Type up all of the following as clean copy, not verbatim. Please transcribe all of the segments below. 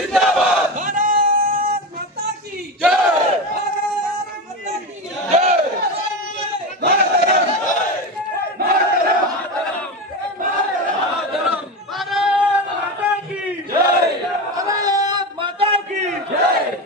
जिंदाबाद। भारत माता की जय। भारत माता की जय। मातरम मातरम भारत माता की जय। भारत माता की जय।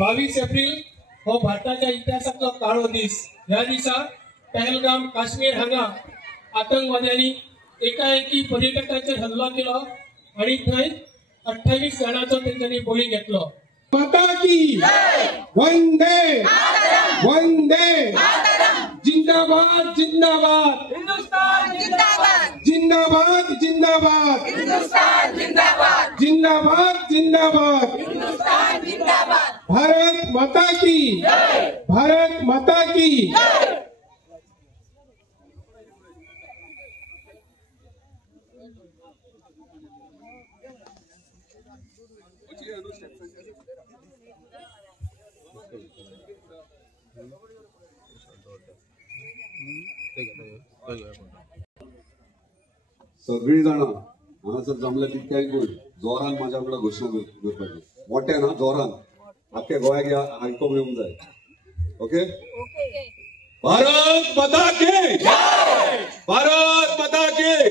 बावीस एप्रिल हो भारताच्या इतिहासातलो काळो दीस। ह्या दिसा पहलगाम काश्मीर हांगा आतंकवाद्यांनी एकाएकी पर्यटकांचेर हल्लो केलो आणि थंय 28 जणांचो तेंच्यांनी बळी घेतलो। माता की वंदे वंदे जिंदाबाद जिंदाबाद हिंदुस्तान जिंदाबाद। जिंदाबाद जिंदाबाद हिंदुस्तान जिंदाबाद। जिंदाबाद जिंदाबाद हिंदुस्तान जिंदाबाद। भारत माता की भारत माता की सगळी जाणां हांगासर जमले तितक्याय जोरान माझ्या वांगडा घोशणा करपाची मोठ्यान जोरान आख्या गोंयाक आयकोंक येवंक जाय। ओके भारत माता की जय। भारत माता की जय।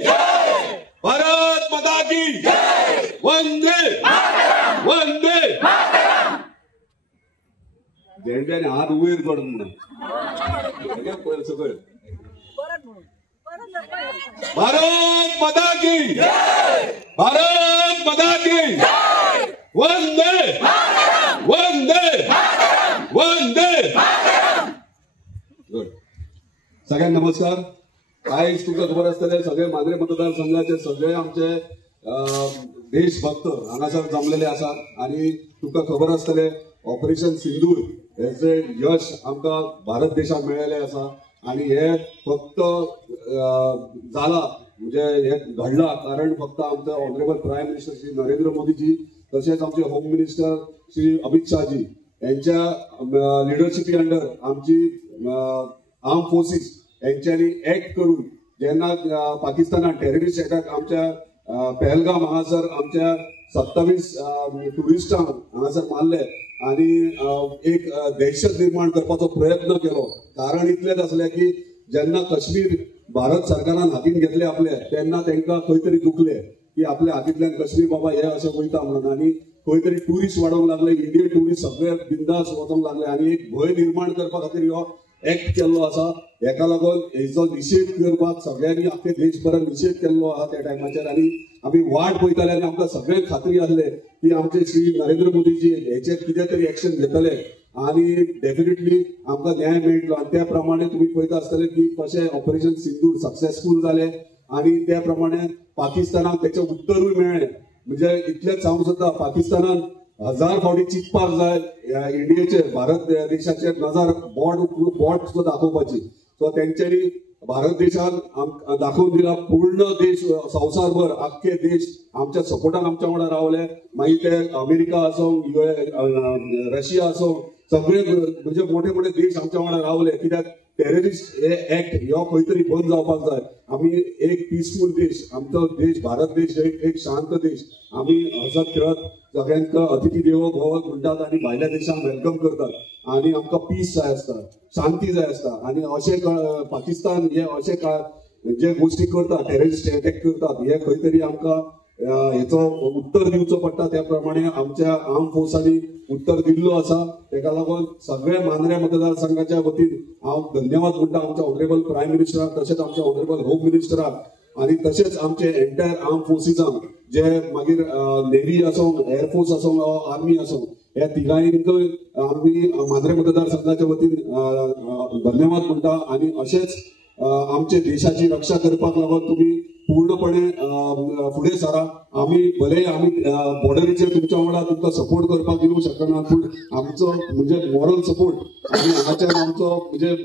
भारत माता की जय। वंदे वंदे झेंड्याने हात वयर कर म्हणून पळय सगळं भारत माता की जय। भारत माता की जय। वंदे वंदे वंदे गुड। सगळ्यांना नमस्कार। आयज तुमकां खबर आसतलें सगळे मांद्रे मतदारसंघाचे सगळे आमचे देशभक्त हांगासर जमलेले आसात आणि तुमकां खबर आसतलें ऑपरेशन सिंदूर हेचे यश आमकां भारत देशाक मेळिल्लें आसा आणि हे फक्त जाला म्हणजे हे घडला कारण फक्त आमचे honourable prime minister Shri Narendra Modiji तसेच आमचे होम मिनिस्टर श्री अमित शाहजी यांच्या लिडरशिपी अंडर आमची आर्म फोर्सेस यांच्यानी ऍक्ट करून जेन्ना पाकिस्तानात टेररिस्ट अटॅक आमच्या पहलगाम हांगासर आमच्या 27 टुरिस्टांक हांगासर मारले आणि एक दहशत निर्माण करपाचो प्रयत्न केलो। कारण इतलेच आसलें की जेन्ना काश्मीर भारत सरकारान हातीन घेतले आपले तेन्ना तांकां खंय तरी दुखले की आपल्या हातींतल्यान काश्मीर बाबा हे अशें वयता म्हणून आणि खंय तरी टुरिस्ट वाडोवंक लागले इंडियन टुरिस्ट सगळे बिंदास वचोंक लागले आणि एक भंय निर्माण करपा खातीर हो ऍक्ट केल्लो आसा। हेका लागून हेचो निशेध करपाक सगळ्यांनी आख्या देशभरात निशेध केल्लो आहा त्या टायमाचेर आणि आमी वाट पळयताले आनी आमकां सगळ्यांक खात्री आसले की आमचे श्री नरेंद्र मोदीजी हेचेर कितें तरी एक्शन घेतले आणि डेफिनेटली आमकां न्याय मेळटलो। आणि त्या प्रमाणे तुम्ही पळयता आसतले की कशें ऑपरेशन सिंदूर सक्सेसफूल जालें आणि त्या प्रमाणे पाकिस्तानाक तेचें उत्तरूय मेळ्ळें। म्हणजे इतलेंच सांगूंक सोदता पाकिस्तानान 1000 फावटी चिंतपाक जाय इंडियेचेर भारत देशाचेर नजर बोट सुद्दां दाखोवपाची। सो तेंच्यांनी भारत देशान दाखवून दिला पूर्ण देश संवसारभर आख्खे देश आमच्या सपोर्टान आमच्या वांगडा रावले मागीर ते अमेरिका आसूं रशिया आसूं सगळे म्हणजे मोठे मोठे देश आमच्या वांगडा रावले कित्याक टेररिस्ट हे ऍक्ट ह्यो खंय तरी बंद जावपाक जाय आमी एक पीसफूल देश आमचो देश भारत देश एक शांत देश आमी हसत खेळत सगळ्यांक अतिथी देवो भव म्हणटात आणि भायल्या देशांक वेलकम करतात आणि आमकां पीस जाय आसता शांती जाय आसता आणि अशे पाकिस्तान हे अशे जे गोष्टी करतात टेररिस्ट अटॅक करतात हे खंय तरी आमकां हेचो उत्तर दिवचो पडटा त्या प्रमाणे आमच्या आर्म फोर्सांनी उत्तर दिल्लो आसा तेका लागून सगळ्या मांद्रे मतदारसंघाच्या वतीन हांव धन्यवाद म्हणटा आमच्या ऑनरेबल प्रायम मिनिस्टराक तशेंच आमच्या ऑनरेबल होम मिनिस्टराक आणि तशेंच आमचे एंटायर आर्म फोर्सिसांक जे मागीर नेव्ही आसूं एअरफोर्स आसूं आर्मी आसूं ह्या तिगांयकय आमी मांद्रे मतदारसंघाच्या वतीन धन्यवाद म्हणटा आणि अशेंच आमच्या देशाची रक्षा करपाक लागून तुम्ही पूर्णपणे फुडें सरा आमी भले आमी बॉर्डरीचेर तुमच्या वांगडा तुमकां सपोर्ट करपाक दिवंक शकना पूण आमचो म्हणजे मॉरल सपोर्ट आनी हांगाच्यान आमचो म्हणजे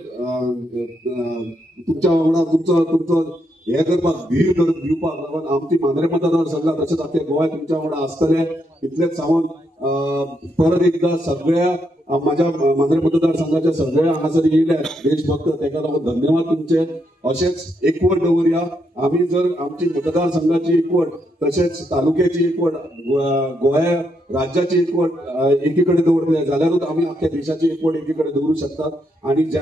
तुमच्या वांगडा तुमचो हे करपाक धीर दिवपाक लागून आमची मांद्रे मतदारसंघ तशेंच आख्खे गोंय तुमच्या वांगडा आसतले इतलेंच सांगून परत एकदा सगळ्या माझ्या मांद्रे मतदारसंघाच्या सगळ्या हांगासर येयल्या देशभक्त तेका लागून धन्यवाद तुमचे अशेंच एकवट दवरया आमी जर आमची मतदारसंघाची एकवट तशेंच तालुक्याची एकवट गोंया राज्याची एकवट एकी कडेन दवरले जाल्यारूच आमी आख्ख्या देशाची एकवट एकी कडेन दवरूंक शकतात आणि